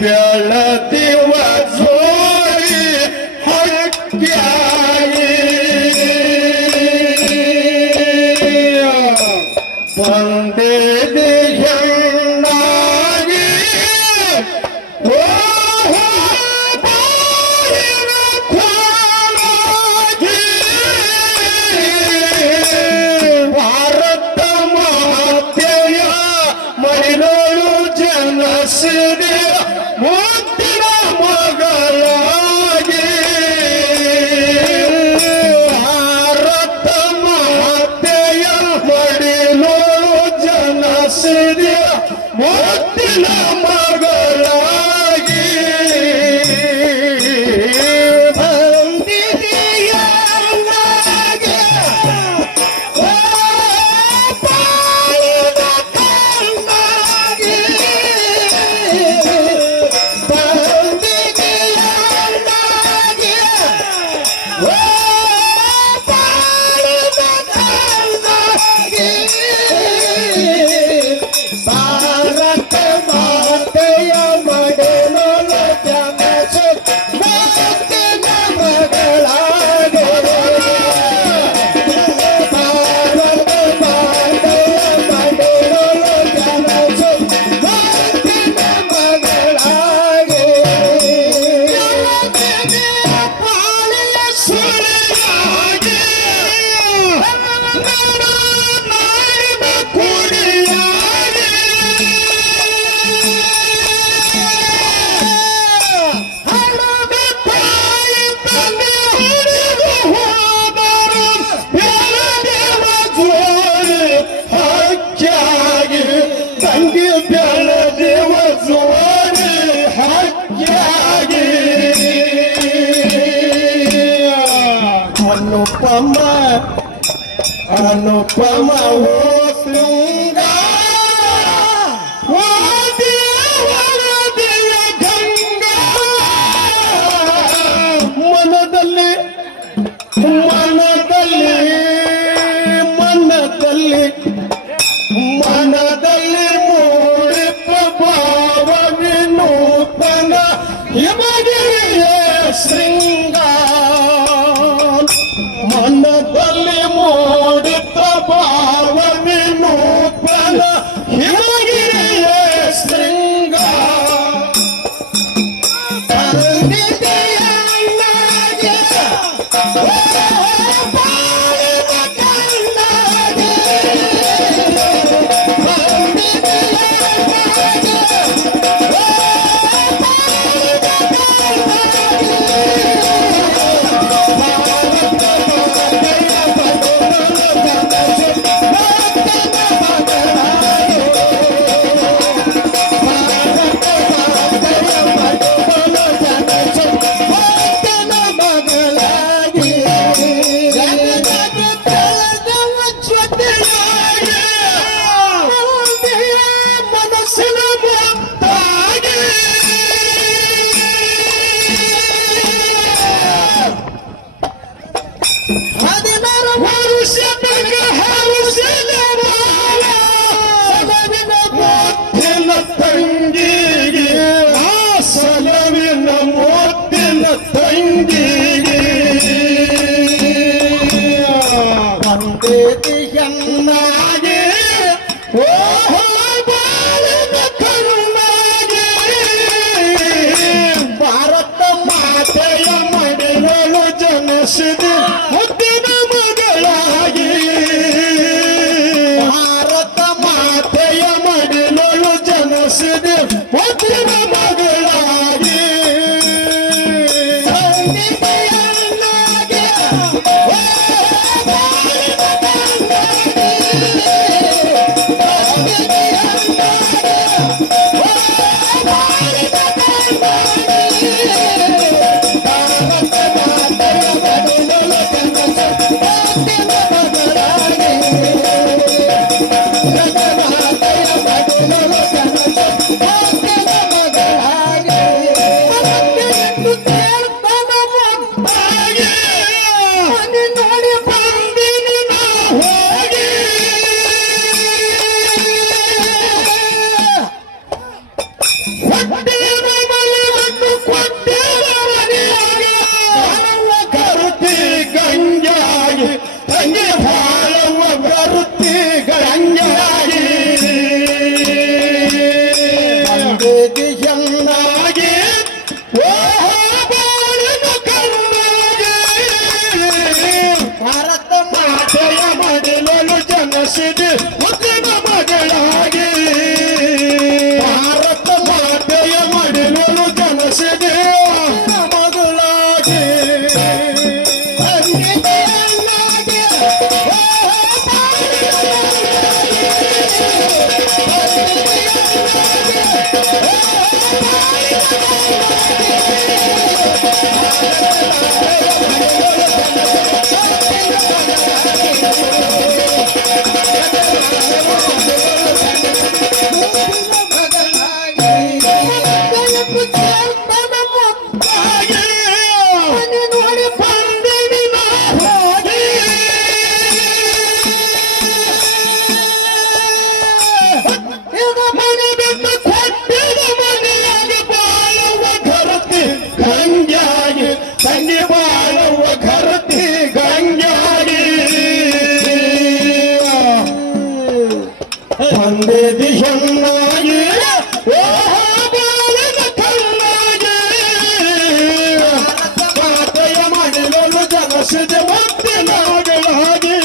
ಬೆಳದಿವ ಜೋಡಿ ಹಕ್ಯಾಗಿ ಬಂದಿದೆ ಹೆಣ್ಣಾಗಿ ಭಾರತ ಮಾತೆಯ ಮೈನೋಳು ಜನಸಿದೆ ಮುತ್ತಿನ ಮಗಳಾಗಿ ಭಾರತ ಮಾತೆಯ ಮಡಿಲೋಳು ಜನಸಿದೆ ಮುತ್ತಿನ ಮಗಳಾಗಿ ಅನುಪಮ ಓ ಶೃಂಗಾರ ಓ ದೇವರದೆಯ ಗಂಗಾ ಮನದಲ್ಲಿ ಮನದಲ್ಲಿ ಮನದಲ್ಲಿ ಮನದಲ್ಲಿ ಮೂಡಿಪ ಭಾವ ವಿನೂತನ ಹಿಮಗಿರಿಯ ಶೃಂಗಾರ ಮನದಲ್ಲಿ ಮೂಡಿತ ಭಾವ ವಿನೂತನ ಹಿಮಗಿರಿಯ ಶೃಂಗಾರ ಭಾರತ ಮಾತೆಯ ಮಡಿಲೊಳು ಜನಿಸಿದೆ ಮುದ್ದಿನ ಮಗಳಾಗಿ ಭಾರತ ಮಾತೆಯ ಮಡಿಲೊಳು ಜನಿಸಿದೆ ಮುದ್ದಿನ ಮಗಳಾಗಿ What? ಬಂದೇದಿ ಹೆಣ್ಣಾಗಿ ಓ ಬಾಳಿನ ಕಣ್ಣಾಗಿ ಮಾತೆಯ ಮಡಿಲೊಳು ಜನಿಸಿದೆ ಮುತ್ತಿನ ಮಗಳಾಗಿ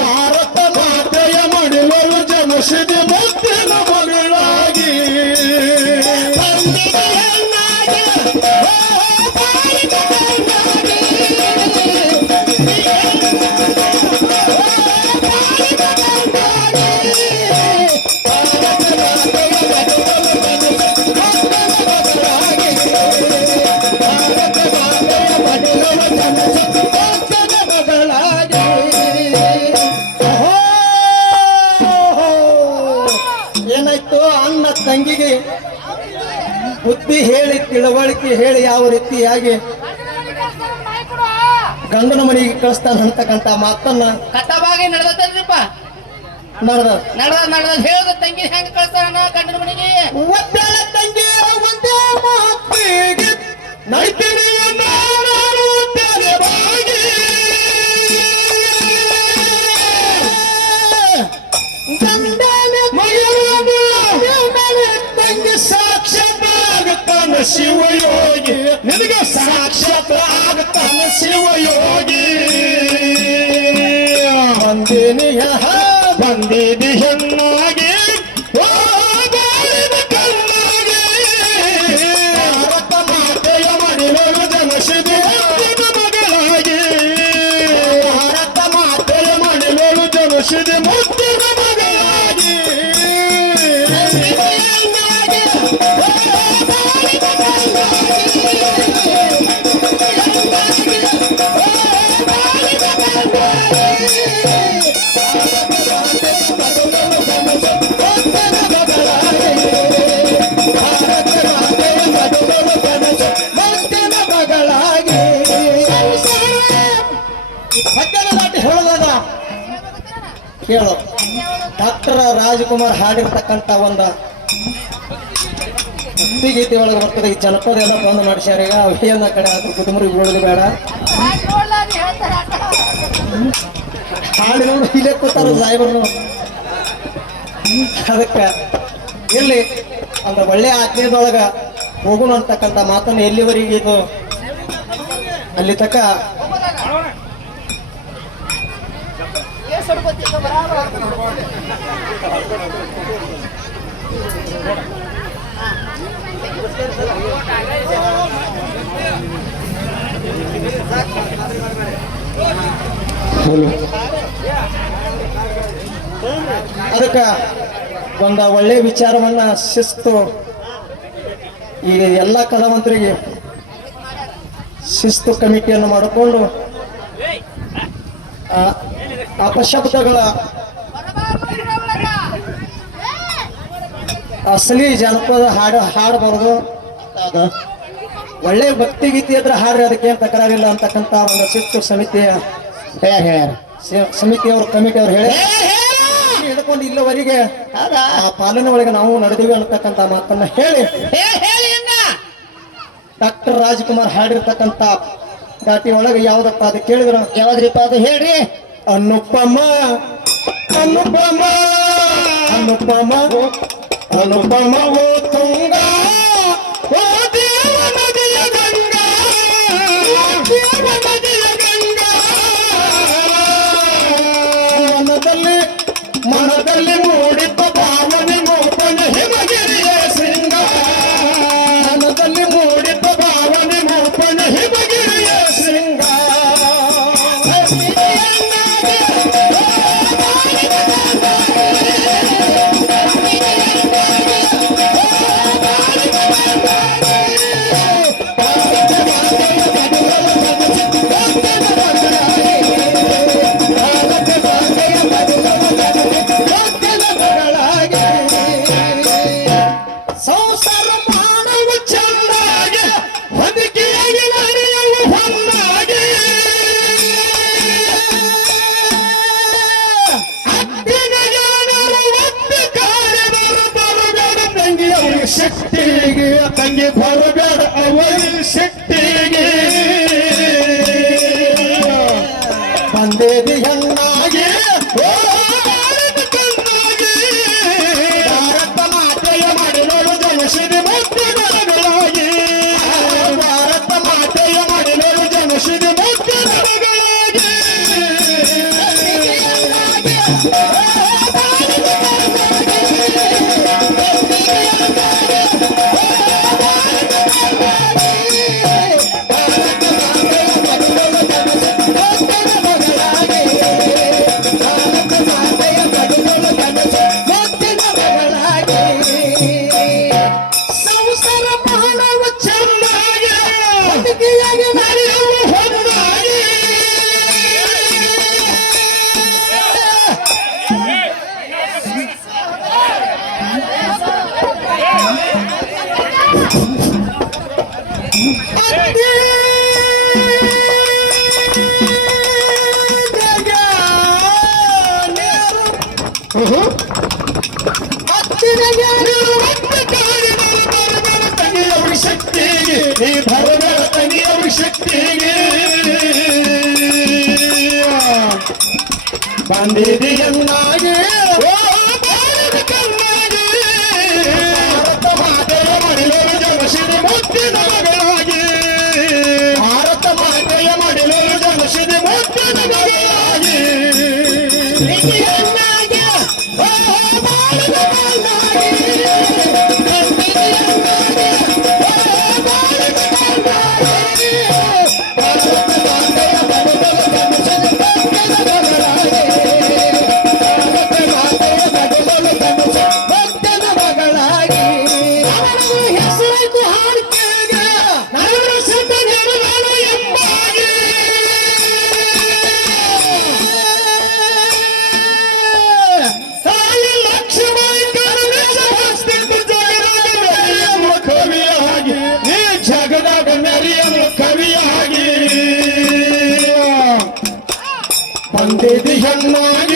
ಭಾರತ ಮಾತೆಯ ಮಡಿಲೊಳು ಜನಿಸಿದೆ ಮುತ್ತಿನ ಮಗಳಾಗಿ ಬಂದೇದಿ ಹೆಣ್ಣಾಗಿ ಓ ಬಾಳಿನ ಕಣ್ಣಾಗಿ ಏನಾಯ್ತು ಅಣ್ಣ ತಂಗಿಗೆ ಬುದ್ಧಿ ಹೇಳಿ ತಿಳುವಳಿಕೆ ಹೇಳಿ ಯಾವ ರೀತಿಯಾಗಿ ಗಂಡನ ಮನೆಗೆ ಕಳಿಸ್ತಾನ ಅಂತಕ್ಕಂತ ಮಾತನ್ನ ಕಥವಾಗಿ ನಡೆದಲ್ರಿಪ್ಪ ನಡೆದ ಹೇಳದ ತಂಗಿ ಹೆಂಗ ಕಳ್ಸ್ತಾನ ಗಂಡನ ಮನೆಗೆ ಒಬ್ಬಳ ತಂಗಿ ಒಂದೇ ಮಾತಿಗೆ ನೈತಿನಿ ತಂಗಿ ಸಾಕ್ಷಾತ್ ಆಗುತ್ತಾನ ಶಿವಯೋಗಿ ನಿನಗೆ ಸಾಕ್ಷಾತ್ ಆಗುತ್ತಾನ ಶಿವಯೋಗಿ ಬಂದೇದಿ ಹೆಣ್ಣಾಗಿ ಓ ಬಾಳಿನ ಕಣ್ಣಾಗಿ ಭಾರತ ಮಾತೆಯ ಮಡಿಲೊಳು ಜನಿಸಿದೆ ಮುತ್ತಿನ ಮಗಳಾಗಿ ಭಾರತ ಮಾತೆಯ ಮಡಿಲೊಳು ಜನಿಸಿದೆ ಮುತ್ತಿನ ಮಗಳಾಗಿ ಕೇಳು ಡಾಕ್ಟರ್ ರಾಜ್ಕುಮಾರ್ ಹಾಡಿರ್ತಕ್ಕಂಥ ಒಂದು ಭಕ್ತಿಗೀತೆ ಒಳಗೆ ಬರ್ತದೆ. ಈ ಜನಪದ ಎಲ್ಲ ಬಂದು ನಡೆಸ್ಯಾರ. ಈಗ ಅಭಿಯನ್ನ ಕಡೆ ಆದ್ರೂ ಕುಟುಂಬರಿಗೆ ಬೀಳೋದು ಬೇಡ. ಹಾಡು ನೋಡಿ ಇಲ್ಲೇ ಕೂತಾರ ಸಾಹೇಬರು. ಅದಕ್ಕೆ ಇರ್ಲಿ ಅಂದ್ರೆ ಒಳ್ಳೆ ಆಜ್ಞೆದೊಳಗ ಹೋಗೋಣ ಅಂತಕ್ಕಂಥ ಮಾತನ್ನು ಎಲ್ಲಿವರೆಗೆ ಇದು ಅಲ್ಲಿ ತಕ್ಕ ಅದಕ್ಕೆ ಒಂದು ಒಳ್ಳೆ ವಿಚಾರವನ್ನ ಶಿಸ್ತು ಈಗ ಎಲ್ಲ ಕಲಾವಂತರಿಗೆ ಶಿಸ್ತು ಕಮಿಟಿಯನ್ನು ಮಾಡಿಕೊಂಡು ಅಪಶಬ್ದಗಳ ಅಸಲಿ ಜನಪದ ಹಾಡಬಾರದು. ಒಳ್ಳೆ ಭಕ್ತಿಗೀತೆ ಇದ್ರೆ ಹಾಡ್ರಿ, ಅದಕ್ಕೆ ಏನು ತಕರಾರಿಲ್ಲ ಅಂತಕ್ಕಂಥ ಒಂದು ಶಿಸ್ತು ಸಮಿತಿಯವರು ಕಮಿಟಿಯವರು ಹೇಳಿ ಹಿಡ್ಕೊಂಡು ಇಲ್ಲವರೆಗೆ ಆ ಪಾಲನೆ ಒಳಗೆ ನಾವು ನಡೆದೀವಿ ಅನ್ನತಕ್ಕಂಥ ಮಾತನ್ನ ಹೇಳಿ ಡಾಕ್ಟರ್ ರಾಜ್ಕುಮಾರ್ ಹಾಡಿರ್ತಕ್ಕಂಥ ದಾಟಿ ಒಳಗೆ ಯಾವ್ದಪ್ಪ ಅದು ಕೇಳಿದ್ರು, ಯಾವ್ದ್ರಿಪ್ಪ ಅದು ಹೇಳ್ರಿ. ಅನುಪಮ ಅನುಪಮ ಅನುಪಮ ಅನುಪಮ ಓ ತುಂಗ ಓ ದೇವ ನದಿಯ ಗಂಗಾ ದೇವ ನದಿಯ ಗಂಗಾ ಮನದಲ್ಲಿ ಮೂಡಿದ್ದ ಭಾವನೆ ಮೋಪನ ಹಿಮಗಿರಿಯ ಶೃಂಗ ಮನದಲ್ಲಿ ಮೂಡಿದ್ದ ಭಾವನೆ ಮೋಪನ ಹಿಮಗಿರಿಯ ಶೃಂಗ ಶಕ್ತಿಗೆ ತಂಗಿ ಬರಬೇಡ ಅವಳಿ ಶಕ್ತಿಗೆ ಬಂದೇದಿ ಹೆಣ್ಣಾಗಿ ಓ ಬಾಳಿನ ಕಣ್ಣಾಗಿ ಅತ್ತಿ ಅತ್ತಿನ ತಂಗಿಯವ್ರ ಶಕ್ತಿಗೆ ಈ ಭರಗಳ ತಂಗಿಯವ್ರ ಶಕ್ತಿಗೆ ಬಂದಿದೆಯನ್ನಾಗಿ ಭಾರತ ಮಾತೆಯ ಮಡಿಲು ಜನಶಿದಿ ಮುತ್ತಿನ ಮಗಳಾಗಿ ಭಾರತ ಮಾತೆಯ ಮಡಿಲು ಜನಶಿದಿ ಮುತ್ತಿನ ಮಗಳಾಗಿ ಹೆಸರಾಯ್ತು ಹಾಡಿಕೆಗೆ ನನ್ನ ಸಿದ್ಧ ನಿರ್ಮಾಣ ಎಂಬಾಗಿ ತಾಯಿ ಲಕ್ಷ್ಮೀ ಕರುಣಿಸಿದ್ದು ಜಗದಾಗ ಕವಿಯಾಗಿ ಈ ಜಗದಾಗ ಮೆರೆಯಲು ಕವಿಯಾಗಿ ಬಂದಿದ್ದು ಹೆಣ್ಣಾಗಿ